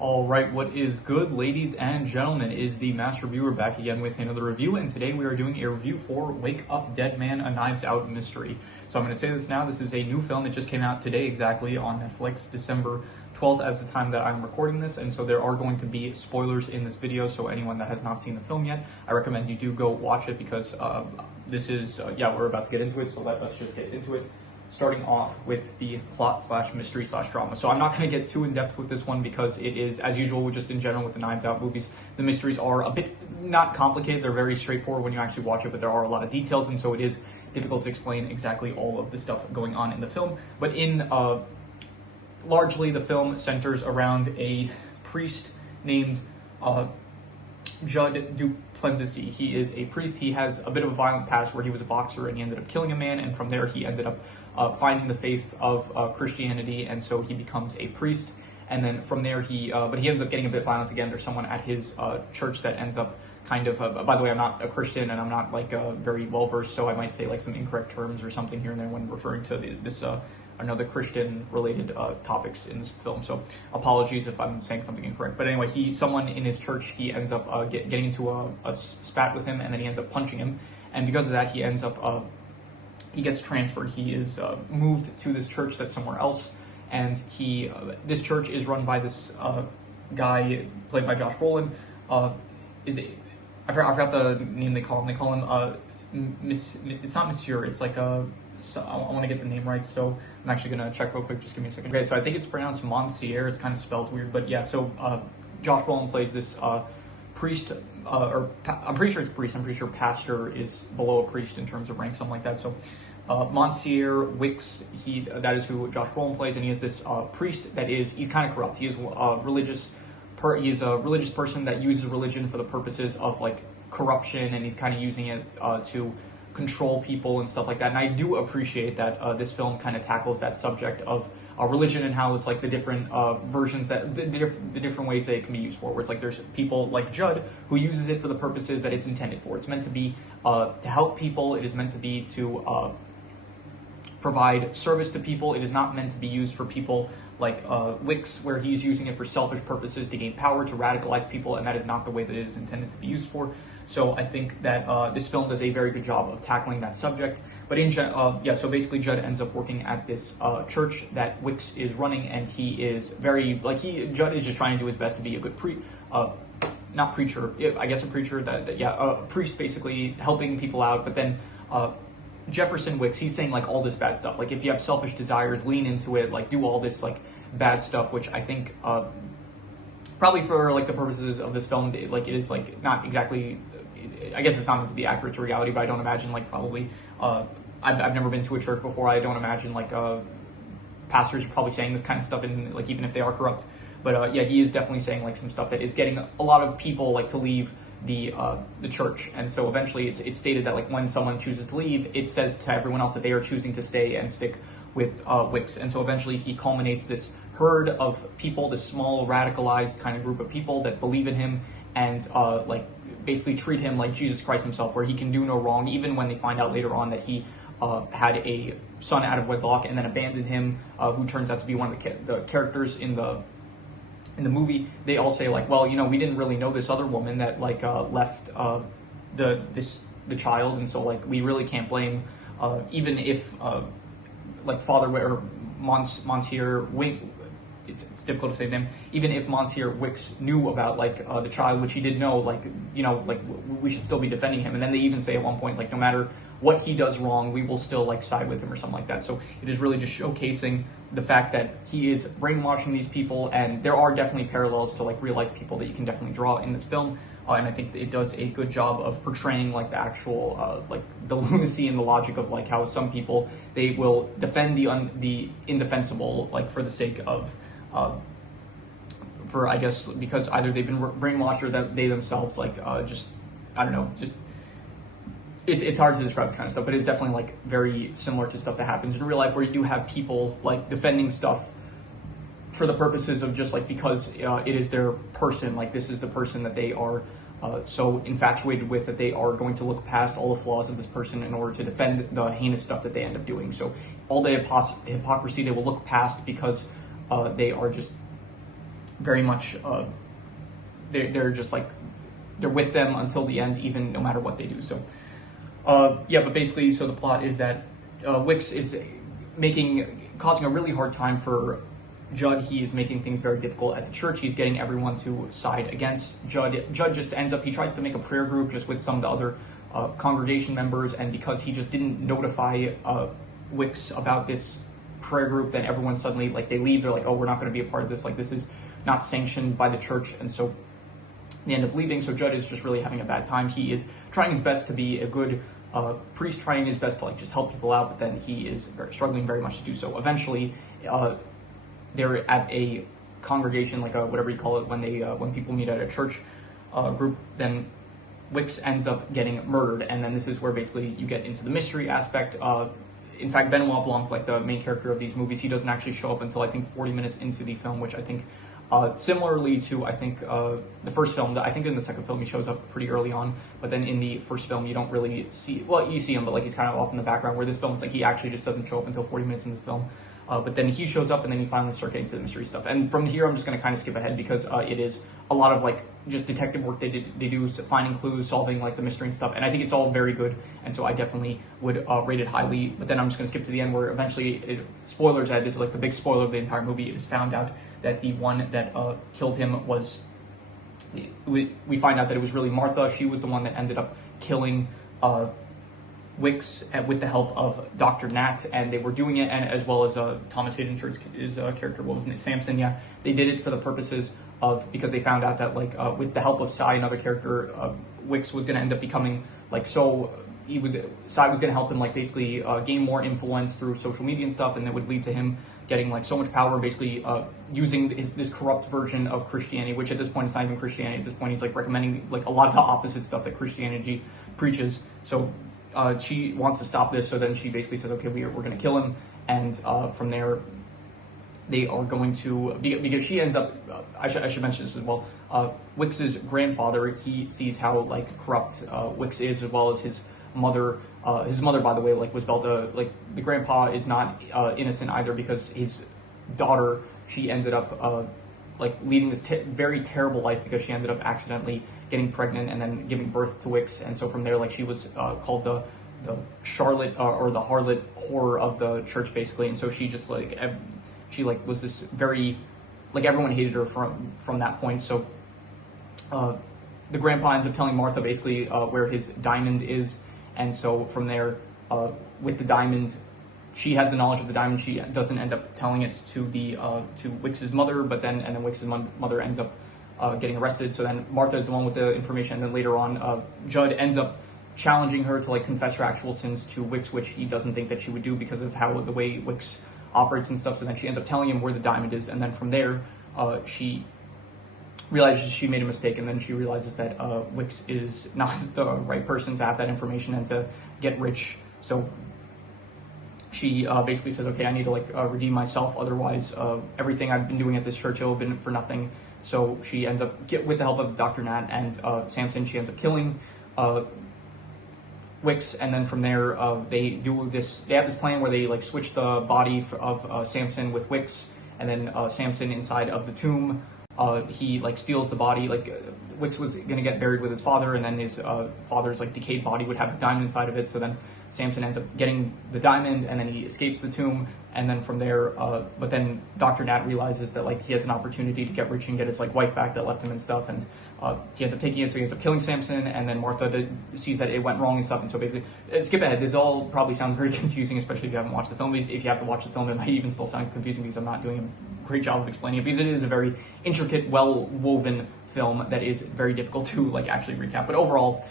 All right, what is good, ladies and gentlemen, is the Master Reviewer back again with another review, and today we are doing a review for Wake Up Dead Man, A Knives Out Mystery. So I'm going to say this now, this is a new film. It just came out today exactly on Netflix, December 12th as the time that I'm recording this, and so there are going to be spoilers in this video, so anyone that has not seen the film yet, I recommend you do go watch it because this is, we're about to get into it, so let us just get into it. Starting off with the plot / mystery / drama. So I'm not going to get too in depth with this one because it is, as usual, just in general with the Knives Out movies, the mysteries are a bit not complicated. They're very straightforward when you actually watch it, but there are a lot of details, and so it is difficult to explain exactly all of the stuff going on in the film. But largely the film centers around a priest named Judd Duplessis. He is a priest. He has a bit of a violent past where he was a boxer and he ended up killing a man, and from there he ended up finding the faith of Christianity, and so he becomes a priest. And then from there but he ends up getting a bit violent again. There's someone at his church that ends up kind of, by the way, I'm not a Christian and I'm not like very well versed, so I might say like some incorrect terms or something here and there when referring to the Christian related topics in this film, so apologies if I'm saying something incorrect. But anyway, someone in his church, he ends up getting into a spat with him, and then he ends up punching him, and because of that he ends up he gets transferred. He is moved to this church that's somewhere else, and this church is run by this guy played by Josh Brolin. I forgot the name they call him. They call him it's not Monsieur, it's like so I want to get the name right, so I'm actually going to check real quick. Just give me a second. Okay, so I think it's pronounced Monsieur. It's kind of spelled weird, but yeah, so Josh Brolin plays this priest, I'm pretty sure it's priest. I'm pretty sure pastor is below a priest in terms of rank, something like that. So Monsieur Wicks, that is who Josh Brolin plays, and he is this priest that he's kind of corrupt. He is he's a religious person that uses religion for the purposes of like corruption, and he's kind of using it to control people and stuff like that. And I do appreciate that this film kind of tackles that subject of religion and how it's like the different versions that the different ways that it can be used for, where it's like there's people like Judd who uses it for the purposes that it's intended for. It's meant to be to help people. It is meant to be to provide service to people. It is not meant to be used for people like Wicks, where he's using it for selfish purposes to gain power, to radicalize people, and that is not the way that it is intended to be used for. So I think that this film does a very good job of tackling that subject. But so basically Judd ends up working at this church that Wicks is running, and he is Judd is just trying to do his best to be a good not preacher, I guess a preacher, a priest, basically helping people out. But then Jefferson Wicks, he's saying like all this bad stuff, like if you have selfish desires, lean into it, like do all this like bad stuff, which I think probably for like the purposes of this film, like it is like not exactly, I guess it's not meant to be accurate to reality, but I don't imagine like probably I've never been to a church before. I don't imagine like pastors are probably saying this kind of stuff, and like even if they are corrupt. But he is definitely saying like some stuff that is getting a lot of people like to leave the church. And so eventually it's stated that like when someone chooses to leave, it says to everyone else that they are choosing to stay and stick with Wicks. And so eventually he culminates this herd of people, this small radicalized kind of group of people that believe in him and like basically treat him like Jesus Christ himself, where he can do no wrong, even when they find out later on that he had a son out of wedlock and then abandoned him, who turns out to be one of the characters in the movie. They all say like, well, we didn't really know this other woman that like left the child, and so like we really can't blame even if like Father or Monsieur Wink. It's difficult to say the name. Even if Monsieur Wicks knew about like the child, which he did know, like we should still be defending him. And then they even say at one point like no matter what he does wrong, we will still like side with him or something like that. So it is really just showcasing the fact that he is brainwashing these people, and there are definitely parallels to like real life people that you can definitely draw in this film. And I think it does a good job of portraying like the actual like the lunacy and the logic of like how some people, they will defend the indefensible like for the sake of for I guess because either they've been brainwashed or that they themselves like just I don't know, just it's hard to describe this kind of stuff, but it's definitely like very similar to stuff that happens in real life, where you do have people like defending stuff for the purposes of just like because it is their person, like this is the person that they are so infatuated with that they are going to look past all the flaws of this person in order to defend the heinous stuff that they end up doing. So all the hypocrisy they will look past because they are just very much they're just like they're with them until the end, even no matter what they do. So yeah, but basically, so the plot is that Wicks is causing a really hard time for Judd. He is making things very difficult at the church. He's getting everyone to side against Judd. Judd just ends up, he tries to make a prayer group just with some of the other congregation members, and because he just didn't notify Wicks about this prayer group, then everyone suddenly, like, they leave. They're like, oh, we're not going to be a part of this. Like, this is not sanctioned by the church, and so they end up leaving. So Judd is just really having a bad time. He is trying his best to be a good priest, trying his best to like just help people out, but then he is struggling very much to do so. Eventually, they're at a congregation, like a whatever you call it, when people meet at a church group. Then Wicks ends up getting murdered, and then this is where basically you get into the mystery aspect. In fact, Benoit Blanc, like the main character of these movies, he doesn't actually show up until I think 40 minutes into the film, which I think similarly to I think the first film. I think in the second film he shows up pretty early on, but then in the first film you don't really see. Well, you see him, but like he's kind of off in the background. Where this film, it's like he actually just doesn't show up until 40 minutes into the film. But then he shows up, and then you finally start getting to the mystery stuff. And from here, I'm just going to kind of skip ahead because it is a lot of like just detective work they do, finding clues, solving like the mystery and stuff. And I think it's all very good, and so I definitely would rate it highly. But then I'm just going to skip to the end where eventually, spoilers ahead. This is like the big spoiler of the entire movie. It is found out that the one that killed him was. We find out that it was really Martha. She was the one that ended up killing Wicks with the help of Dr. Nat, and they were doing it, and as well as Thomas Hayden Church's character, what was his name, Samson. Yeah, they did it for the purposes of, because they found out that like with the help of Cy, another character, Wicks was going to end up becoming like so. Cy was going to help him like basically gain more influence through social media and stuff, and it would lead to him getting like so much power, basically using this corrupt version of Christianity, which at this point is not even Christianity. At this point, he's like recommending like a lot of the opposite stuff that Christianity preaches. So she wants to stop this, so then she basically says, okay, we're going to kill him, and from there, they are going to, because she ends up, I should mention this as well, Wicks's grandfather, he sees how like corrupt Wicks is, as well as his mother, by the way, like was like the grandpa is not innocent either, because his daughter, she ended up like leading this very terrible life because she ended up accidentally getting pregnant and then giving birth to Wicks, and so from there, like she was called the Charlotte or the harlot whore of the church, basically, and so she just like she like was this very like everyone hated her from that point. So the grandpa ends up telling Martha basically where his diamond is, and so from there with the diamond, she has the knowledge of the diamond. She doesn't end up telling it to Wicks's mother, but then Wicks's mother ends up getting arrested. So then Martha is the one with the information, and then later on, Judd ends up challenging her to like confess her actual sins to Wicks, which he doesn't think that she would do because of how the way Wicks operates and stuff. So then she ends up telling him where the diamond is, and then from there, she realizes she made a mistake, and then she realizes that Wicks is not the right person to have that information and to get rich. So she basically says, okay, I need to like redeem myself, otherwise everything I've been doing at this church will have been for nothing. So she ends up, with the help of Dr. Nat and Samson, she ends up killing Wicks, and then from there they have this plan where they like switch the body of Samson with Wicks, and then Samson inside of the tomb, he like steals the body. Like Wicks was gonna get buried with his father, and then his father's like decayed body would have the diamond inside of it. So then Samson ends up getting the diamond, and then he escapes the tomb, and then from there, but then Dr. Nat realizes that like he has an opportunity to get rich and get his like wife back that left him and stuff, and he ends up taking it, so he ends up killing Samson, and then Martha sees that it went wrong and stuff, and so basically, skip ahead, this all probably sounds very confusing, especially if you haven't watched the film. If you have to watch the film, it might even still sound confusing because I'm not doing a great job of explaining it, because it is a very intricate, well-woven film that is very difficult to like actually recap, but overall,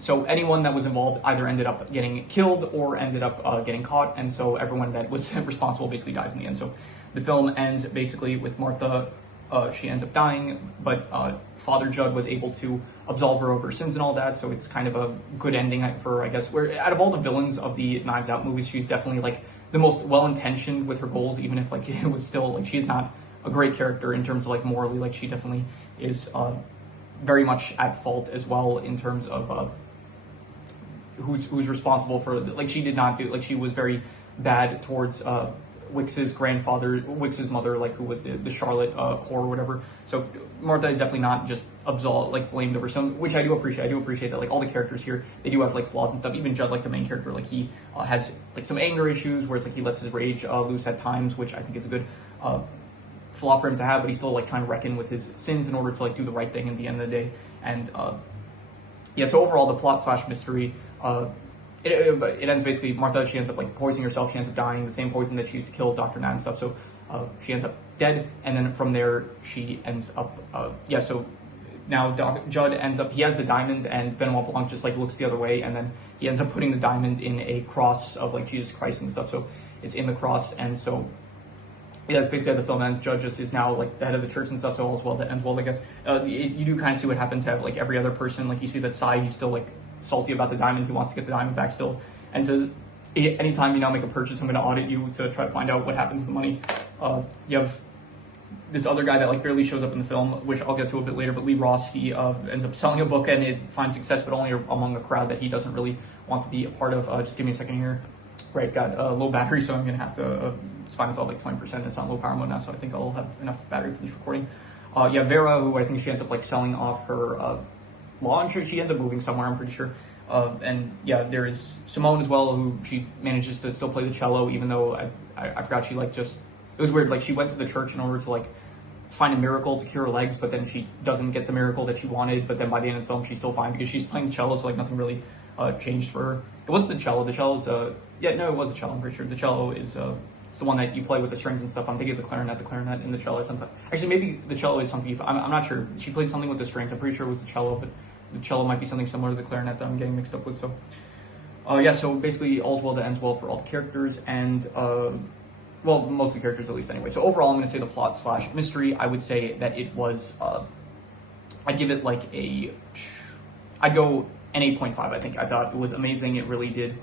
so anyone that was involved either ended up getting killed or ended up getting caught, and so everyone that was responsible basically dies in the end. So the film ends basically with Martha, she ends up dying, but Father Judd was able to absolve her of her sins and all that, so it's kind of a good ending for, I guess, where out of all the villains of the Knives Out movies, she's definitely like the most well-intentioned with her goals, even if like it was still like she's not a great character in terms of like morally, like she definitely is very much at fault as well in terms of who's responsible for, like she did not do, like she was very bad towards Wix's mother, like who was the Charlotte whore or whatever. So Martha is definitely not just blamed over some, which I do appreciate. I do appreciate that like all the characters here, they do have like flaws and stuff. Even Judd, like the main character, like he has like some anger issues where it's like he lets his rage loose at times, which I think is a good flaw for him to have. But he's still like trying to reckon with his sins in order to like do the right thing at the end of the day. And yeah, so overall the plot / mystery. It ends basically, Martha, she ends up like poisoning herself, she ends up dying, the same poison that she used to kill Dr. Nat and stuff, so she ends up dead, and then from there, she ends up, so now Judd ends up, he has the diamond, and Benoit Blanc just like looks the other way, and then he ends up putting the diamond in a cross of like Jesus Christ and stuff, so it's in the cross, and so yeah, that's basically how the film ends. Judd just is now like the head of the church and stuff, so all's well that ends well, I guess. You do kind of see what happens to like every other person, like you see that Sai, he's still like salty about the diamond, he wants to get the diamond back still, and says, anytime you now make a purchase, I'm going to audit you to try to find out what happened to the money. You have this other guy that like barely shows up in the film, which I'll get to a bit later, but Lee Ross, he ends up selling a book and it finds success, but only among a crowd that he doesn't really want to be a part of. Just give me a second here. Right, got a low battery, so I'm going to have to, it's fine, it's all like 20%, it's on low power mode now, so I think I'll have enough battery for this recording. Yeah, Vera, who I think she ends up like selling off her law insurance, she ends up moving somewhere, I'm pretty sure. And yeah, there is Simone as well, who she manages to still play the cello, even though I forgot she like just, it was weird, like she went to the church in order to like find a miracle to cure her legs, but then she doesn't get the miracle that she wanted, but then by the end of the film she's still fine because she's playing the cello, so like nothing really changed for her. It wasn't the cello, the cello's, it was a cello, I'm pretty sure. The cello is it's the one that you play with the strings and stuff. I'm thinking of the clarinet and the cello sometimes. Actually, maybe the cello is something, I'm not sure. She played something with the strings, I'm pretty sure it was the cello, but the cello might be something similar to the clarinet that I'm getting mixed up with, so. Yeah, so basically all's well that ends well for all the characters, and, well, most of the characters at least anyway. So overall, I'm going to say the plot / mystery, I would say that it was, I'd give it like I'd go an 8.5, I think. I thought it was amazing. It really did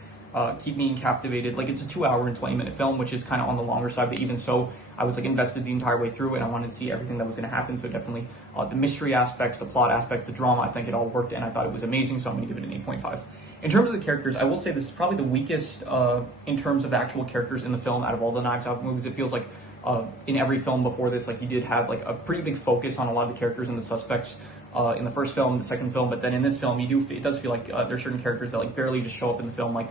keep me captivated. Like, it's a 2-hour and 20-minute film, which is kind of on the longer side, but even so, I was like invested the entire way through, and I wanted to see everything that was going to happen. So definitely the mystery aspects, the plot aspect, the drama, I think it all worked, and I thought it was amazing, so I'm going to give it an 8.5. In terms of the characters, I will say this is probably the weakest in terms of actual characters in the film out of all the Knives Out movies. It feels like in every film before this, like you did have like a pretty big focus on a lot of the characters and the suspects in the first film, the second film, but then in this film, it does feel like there's certain characters that like barely just show up in the film, like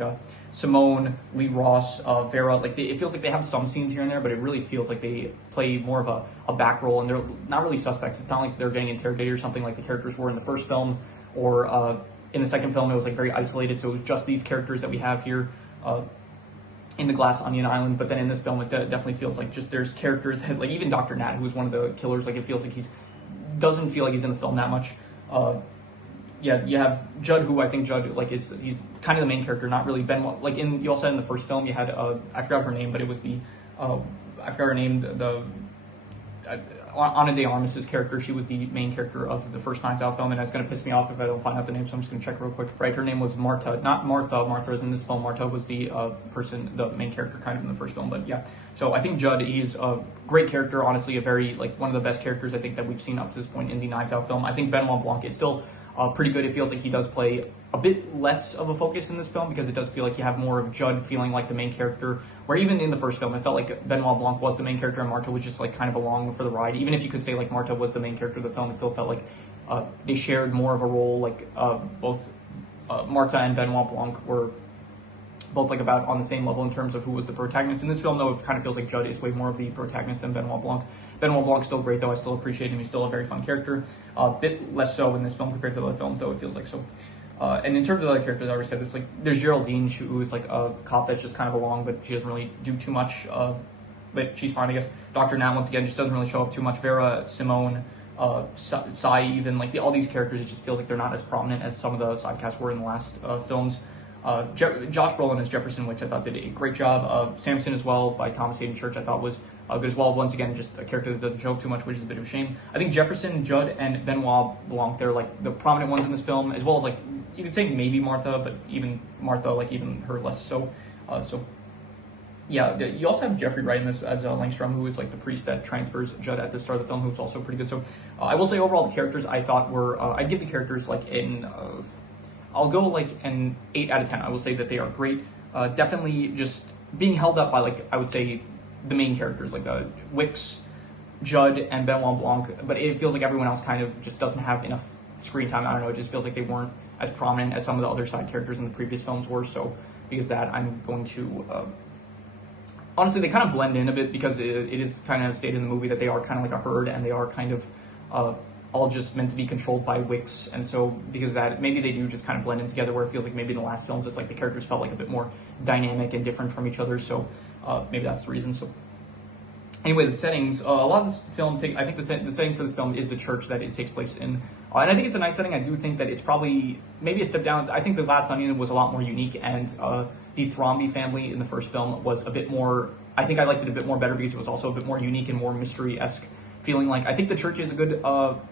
Simone, Lee Ross, Vera. Like it feels like they have some scenes here and there, but it really feels like they play more of a back role, and they're not really suspects. It's not like they're getting interrogated or something like the characters were in the first film, or in the second film, it was like very isolated, so it was just these characters that we have here in the Glass Onion Island. But then in this film, it definitely feels like just there's characters that, like even Dr. Nat, who was one of the killers, like it feels like doesn't feel like he's in the film that much. Yeah, you have Judd, who I think Judd like he's kind of the main character, not really Benoit. Like you also had in the first film, you had I forgot her name, but it was I forgot her name, Ana de Armas's character. She was the main character of the first Knives Out film, and that's going to piss me off if I don't find out the name, so I'm just going to check real quick. Right, her name was Marta, not Martha. Martha is in this film. Marta was the the main character kind of in the first film, but yeah. So I think Judd, he's a great character, honestly, a very, like, one of the best characters I think that we've seen up to this point in the Knives Out film. I think Benoit Blanc is still pretty good. It feels like he does play a bit less of a focus in this film, because it does feel like you have more of Judd feeling like the main character, where even in the first film, it felt like Benoit Blanc was the main character and Marta was just like kind of along for the ride. Even if you could say like Marta was the main character of the film, it still felt like they shared more of a role, like both Marta and Benoit Blanc were both like about on the same level in terms of who was the protagonist. In this film, though, it kind of feels like Judd is way more of the protagonist than Benoit Blanc. Benoit Blanc's still great, though. I still appreciate him. He's still a very fun character. A bit less so in this film compared to the other films, though, it feels like. So. And in terms of other characters, I already said this, like, there's Geraldine, who is like a cop that's just kind of along, but she doesn't really do too much, but she's fine, I guess. Dr. Nat, once again, just doesn't really show up too much. Vera, Simone, Sai, even, like, all these characters, it just feels like they're not as prominent as some of the side casts were in the last films. Josh Brolin as Jefferson, which I thought did a great job. Samson as well, by Thomas Hayden Church, I thought was good as well. Once again, just a character that doesn't joke too much, which is a bit of a shame. I think Jefferson, Judd, and Benoit Blanc, they're like the prominent ones in this film, as well as like, you could say maybe Martha, but even Martha, like even her less so. Yeah, you also have Jeffrey Wright in this as Langstrom, who is like the priest that transfers Judd at the start of the film, who's also pretty good. So I will say overall the characters I thought were, I'd give the characters like I'll go like an 8 out of 10. I will say that they are great. Definitely just being held up by, like, I would say the main characters, like Wicks, Judd, and Benoit Blanc, but it feels like everyone else kind of just doesn't have enough screen time. I don't know, it just feels like they weren't as prominent as some of the other side characters in the previous films were, so because of that, I'm going to, honestly, they kind of blend in a bit, because it is kind of stated in the movie that they are kind of like a herd, and they are kind of all just meant to be controlled by Wicks, and so because of that, maybe they do just kind of blend in together, where it feels like maybe in the last films, it's like the characters felt like a bit more dynamic and different from each other, so maybe that's the reason. So anyway, the settings, a lot of this film, I think the setting for this film is the church that it takes place in. And I think it's a nice setting. I do think that it's probably maybe a step down. I think The Glass Onion was a lot more unique, and the Thrombey family in the first film was a bit more, I think I liked it a bit more better because it was also a bit more unique and more mystery-esque feeling. Like, I think the church is a good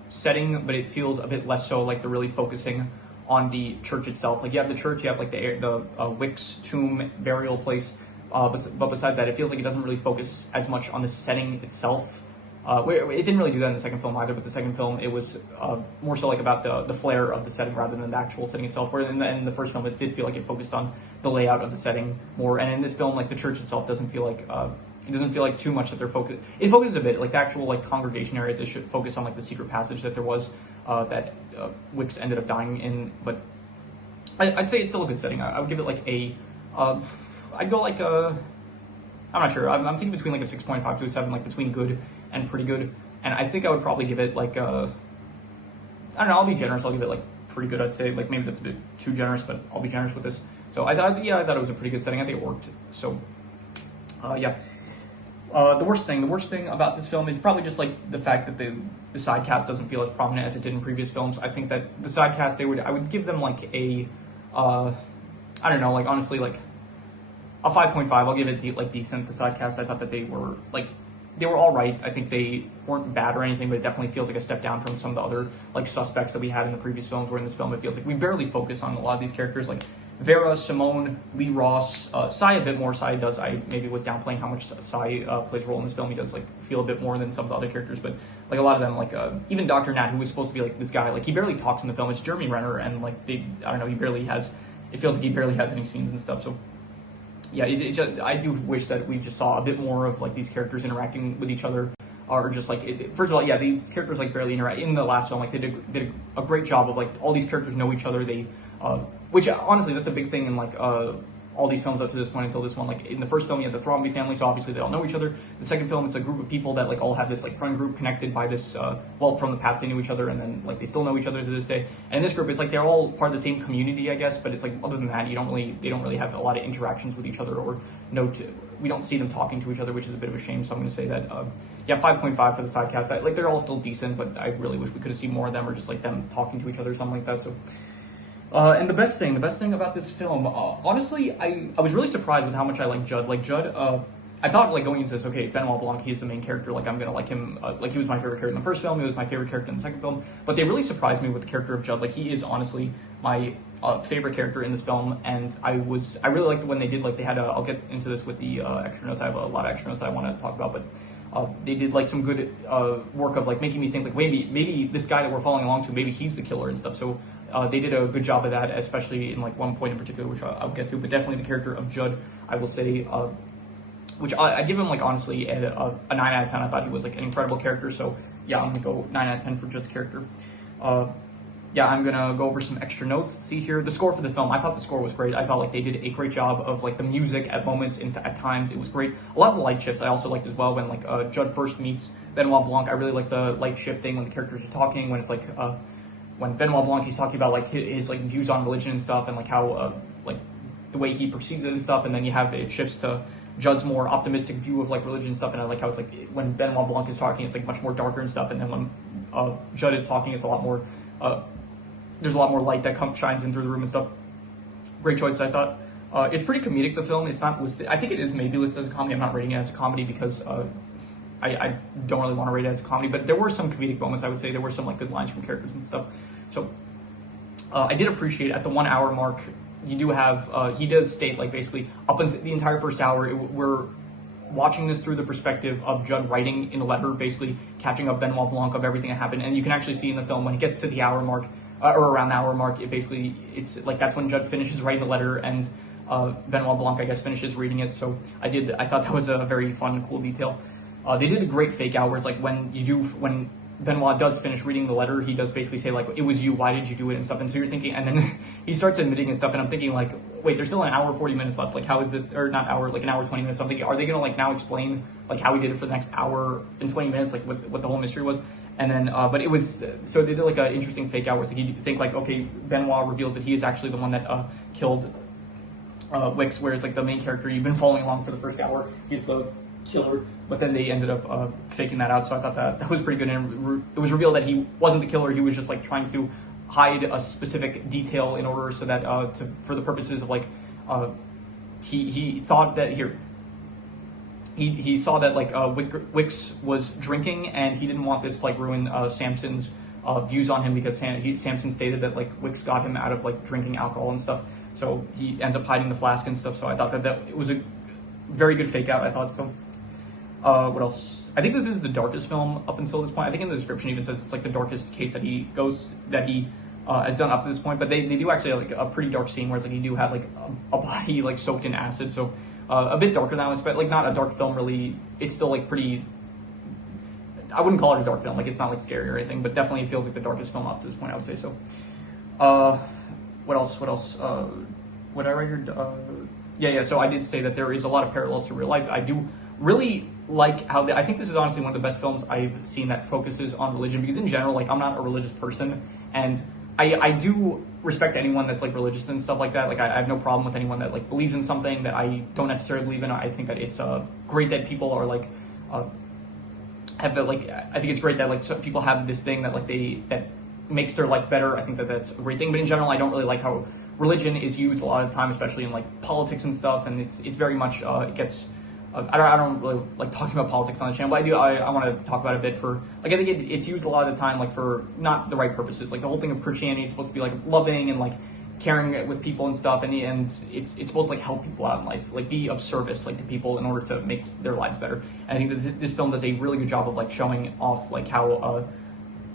setting, but it feels a bit less so like they're really focusing on the church itself. Like, you have the church, you have like the Wicks tomb burial place, but besides that, it feels like it doesn't really focus as much on the setting itself. It didn't really do that in the second film either, but the second film, it was more so like about the flair of the setting rather than the actual setting itself, where in the first film, it did feel like it focused on the layout of the setting more, and in this film, like, the church itself doesn't feel like, it doesn't feel like too much that they're focused, it focuses a bit, like the actual like congregation area, they should focus on like the secret passage that there was, that Wicks ended up dying in, but I'd say it's still a good setting. I would give it like I'd go like I'm not sure, I'm thinking between like a 6.5 to a 7, like between good and pretty good, and I think I would probably give it like I don't know, I'll be generous, I'll give it like pretty good, I'd say. Like, maybe that's a bit too generous, but I'll be generous with this. So I thought it was a pretty good setting. I think it worked. So yeah. The worst thing about this film is probably just like the fact that the side cast doesn't feel as prominent as it did in previous films. I think that the side cast, I would give them like a I don't know, like honestly like a 5.5. I'll give it like decent. The side cast, I thought that they were all right. I think they weren't bad or anything, but it definitely feels like a step down from some of the other like suspects that we had in the previous films, where in this film it feels like we barely focus on a lot of these characters, like Vera, Simone, Lee Ross, Cy a bit more. Cy does, I maybe was downplaying how much Cy plays a role in this film. He does like feel a bit more than some of the other characters, but like a lot of them, like even Dr. Nat, who was supposed to be like this guy, like he barely talks in the film. It's Jeremy Renner, and like I don't know, it feels like he barely has any scenes and stuff. So yeah, I do wish that we just saw a bit more of like these characters interacting with each other, or just like first of all, yeah, these characters like barely interact in the last film. Like they did a great job of like all these characters know each other. They which honestly, that's a big thing in like all these films up to this point until this one. Like in the first film, you had the Thrombey family, so obviously they all know each other. The second film, it's a group of people that like all have this like friend group connected by this from the past they knew each other, and then like they still know each other to this day. And in this group, it's like they're all part of the same community, I guess, but it's like other than that, they don't really have a lot of interactions with each other, or we don't see them talking to each other, which is a bit of a shame. So I'm going to say that 5.5 for the side cast. Like they're all still decent, but I really wish we could have seen more of them, or just like them talking to each other or something like that. So. And the best thing about this film, honestly, I was really surprised with how much I like Judd. Like Judd, I thought like going into this, okay, Benoit Blanc, he is the main character. Like I'm gonna like him. Like he was my favorite character in the first film. He was my favorite character in the second film. But they really surprised me with the character of Judd. Like he is honestly my favorite character in this film, and I really liked when they did like they had. I'll get into this with the extra notes. I have a lot of extra notes I want to talk about, but. They did like some good work of like making me think like maybe this guy that we're following along to, maybe he's the killer and stuff. So they did a good job of that, especially in like one point in particular, which I'll get to. But definitely the character of Judd, I will say, which I give him like honestly a 9 out of 10. I thought he was like an incredible character. So yeah, I'm gonna go 9 out of 10 for Judd's character. Yeah, I'm gonna go over some extra notes. Let's see here. The score for the film, I thought the score was great. I thought like they did a great job of like the music at moments and at times it was great. A lot of the light shifts I also liked as well. When like Judd first meets Benoit Blanc, I really like the light shifting when the characters are talking. When it's like when Benoit Blanc, he's talking about like his like views on religion and stuff, and like how like the way he perceives it and stuff, and then you have it shifts to Judd's more optimistic view of like religion and stuff. And I like how it's like when Benoit Blanc is talking, it's like much more darker and stuff, and then when Judd is talking, it's a lot more. There's a lot more light that shines in through the room and stuff. Great choice, I thought. It's pretty comedic, the film. It's not listed. I think it is maybe listed as a comedy. I'm not rating it as a comedy because I don't really want to rate it as a comedy. But there were some comedic moments, I would say. There were some like good lines from characters and stuff. So I did appreciate at the 1 hour mark, you do have, he does state like basically up until the entire first hour, we're watching this through the perspective of Judd writing in a letter, basically catching up Benoit Blanc of everything that happened. And you can actually see in the film when it gets to the hour mark, or around the hour mark, it's like that's when Judd finishes writing the letter, and Benoit Blanc, I guess, finishes reading it. So I thought that was a very fun, cool detail. They did a great fake out where it's like when Benoit does finish reading the letter, he does basically say like, "It was you. Why did you do it?" and stuff. And so you're thinking, and then he starts admitting and stuff. And I'm thinking like, wait, there's still an hour 40 minutes left. Like, how is this? Or not hour, like an hour 20 minutes. So I'm thinking, are they gonna like now explain like how he did it for the next hour and 20 minutes, like what the whole mystery was? And then, but it was so they did like an interesting fake out where it's like you think like, okay, Benoit reveals that he is actually the one that killed Wix, where it's like the main character you've been following along for the first hour. He's the killer, but then they ended up faking that out. So I thought that was pretty good, and it was revealed that he wasn't the killer. He was just like trying to hide a specific detail in order so that for the purposes of like he thought that he saw that like Wix was drinking, and he didn't want this to like ruin Samson's views on him, because Samson stated that like Wix got him out of like drinking alcohol and stuff. So he ends up hiding the flask and stuff. So I thought that it was a very good fake out. I thought so. What else? I think this is the darkest film up until this point. I think in the description even says it's like the darkest case that he has done up to this point. But they do actually have like a pretty dark scene where it's like you do have like a body like soaked in acid. So a bit darker than I was, but like not a dark film really. It's still like pretty. I wouldn't call it a dark film. Like it's not like scary or anything, but definitely it feels like the darkest film up to this point. I would say so. What else? What I read? Yeah. So I did say that there is a lot of parallels to real life. I do really like how I think this is honestly one of the best films I've seen that focuses on religion, because in general, like I'm not a religious person, and I do respect anyone that's like religious and stuff like that. Like I have no problem with anyone that like believes in something that I don't necessarily believe in. I think that it's great that people are like have the like. I think it's great that like some people have this thing that like that makes their life better. I think that that's a great thing. But in general, I don't really like how religion is used a lot of the time, especially in like politics and stuff. And it's very much it gets. I don't really like talking about politics on the channel, but I want to talk about it a bit for, like, I think it's used a lot of the time, like, for not the right purposes. Like, the whole thing of Christianity, it's supposed to be, like, loving and, like, caring with people and stuff, and it's supposed to, like, help people out in life, like, be of service, like, to people in order to make their lives better. And I think that this film does a really good job of, like, showing off, like, how,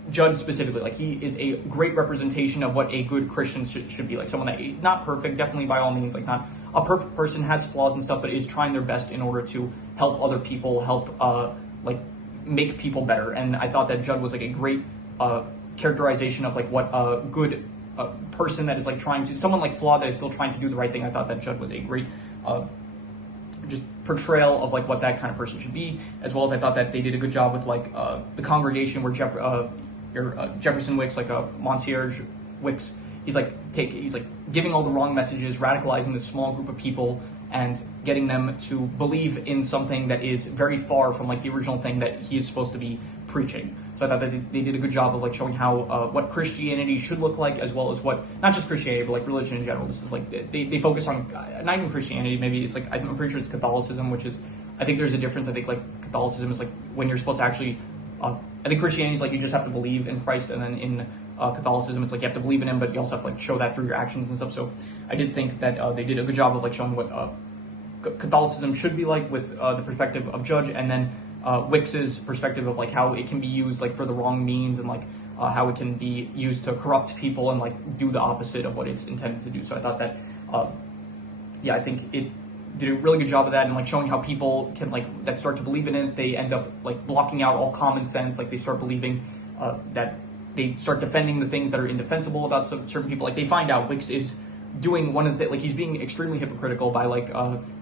Judd specifically, like, he is a great representation of what a good Christian should be, like, someone that, not perfect, definitely by all means, like, not a perfect person, has flaws and stuff, but is trying their best in order to help other people, help, like, make people better. And I thought that Judd was, like, a great characterization of, like, what a good person that is, like, someone, like, flawed that is still trying to do the right thing. I thought that Judd was a great just portrayal of, like, what that kind of person should be, as well as I thought that they did a good job with, like, the congregation where Jefferson Wicks, like, Monsieur Wicks, he's like giving all the wrong messages, radicalizing this small group of people, and getting them to believe in something that is very far from like the original thing that he is supposed to be preaching. So I thought that they did a good job of like showing how what Christianity should look like, as well as what, not just Christianity, but like religion in general. This is like they focus on not even Christianity. Maybe it's like, I'm pretty sure it's Catholicism, which is, I think there's a difference. I think like Catholicism is like when you're supposed to actually. I think Christianity is like you just have to believe in Christ, and then in Catholicism, it's like you have to believe in him, but you also have to like show that through your actions and stuff. So I did think that they did a good job of like showing what Catholicism should be like with the perspective of Judge, and then Wicks's perspective of like how it can be used like for the wrong means, and like how it can be used to corrupt people and like do the opposite of what it's intended to do. So I thought that, I think it did a really good job of that, and like showing how people can like that start to believe in it, they end up like blocking out all common sense. Like they start believing that. They start defending the things that are indefensible about certain people. Like they find out Wicks is doing one of the like he's being extremely hypocritical by like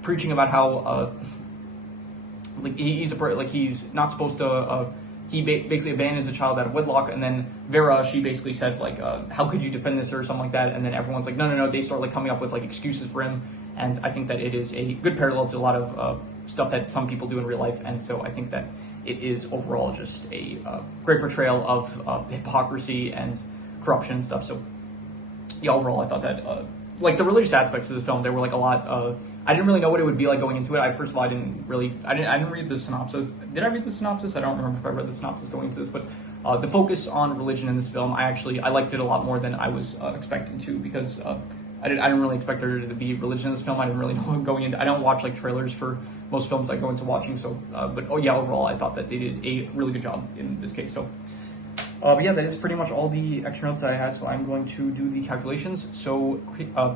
preaching about how like he's not supposed to he basically abandons a child out of wedlock, and then Vera, she basically says like how could you defend this or something like that, and then everyone's like no, they start like coming up with like excuses for him. And I think that it is a good parallel to a lot of stuff that some people do in real life, and so I think that it is overall just a great portrayal of hypocrisy and corruption and stuff. So yeah, overall I thought that like the religious aspects of this film, there were like a lot of, I didn't really know what it would be like going into it. First of all, I didn't read the synopsis. Did I read the synopsis? I don't remember if I read the synopsis going into this, but the focus on religion in this film, I liked it a lot more than I was expecting to, because I didn't really expect there to be religion in this film. I didn't really know going into. I don't watch like trailers for most films I go into watching. So, overall, I thought that they did a really good job in this case. So, but yeah, that is pretty much all the extra notes that I had. So I'm going to do the calculations. So,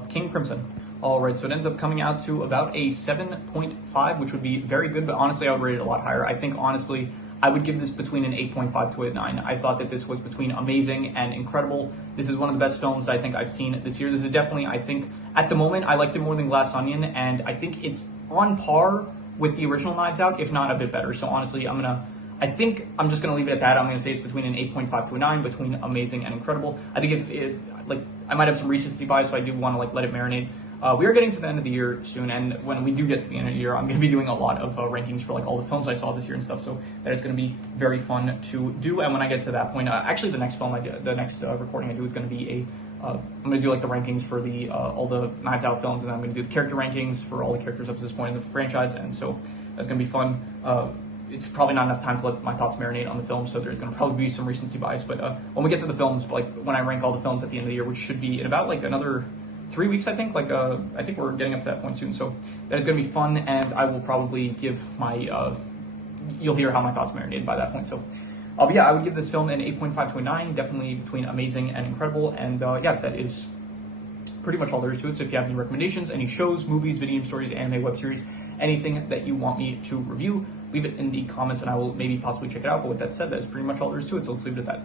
King Crimson. All right, so it ends up coming out to about a 7.5, which would be very good, but honestly, I would rate it a lot higher. I think, honestly, I would give this between an 8.5 to a 9. I thought that this was between amazing and incredible. This is one of the best films I think I've seen this year. This is definitely, I think, at the moment, I liked it more than Glass Onion, and I think it's on par with the original Knives Out, if not a bit better. So honestly, I think I'm just going to leave it at that. I'm going to say it's between an 8.5 to a 9, between amazing and incredible. I think if it, I might have some recency bias, so I do want to, let it marinate. We are getting to the end of the year soon, and when we do get to the end of the year, I'm going to be doing a lot of rankings for, all the films I saw this year and stuff, so that is going to be very fun to do. And when I get to that point, actually the next recording I do is going to be I'm going to do, the rankings for the all the Knives Out films, and I'm going to do the character rankings for all the characters up to this point in the franchise, and so that's going to be fun. It's probably not enough time to let my thoughts marinate on the film, so there's going to probably be some recency bias. But when we get to the films, when I rank all the films at the end of the year, which should be in about another 3 weeks, I think. I think we're getting up to that point soon, so that is going to be fun, and I will probably give my. You'll hear how my thoughts marinated by that point. So, but yeah, I would give this film an 8.5 to a 9, definitely between amazing and incredible, and yeah, that is pretty much all there is to it. So if you have any recommendations, any shows, movies, video game stories, anime, web series, anything that you want me to review, leave it in the comments and I will maybe possibly check it out. But with that said, that is pretty much all there is to it. So let's leave it at that.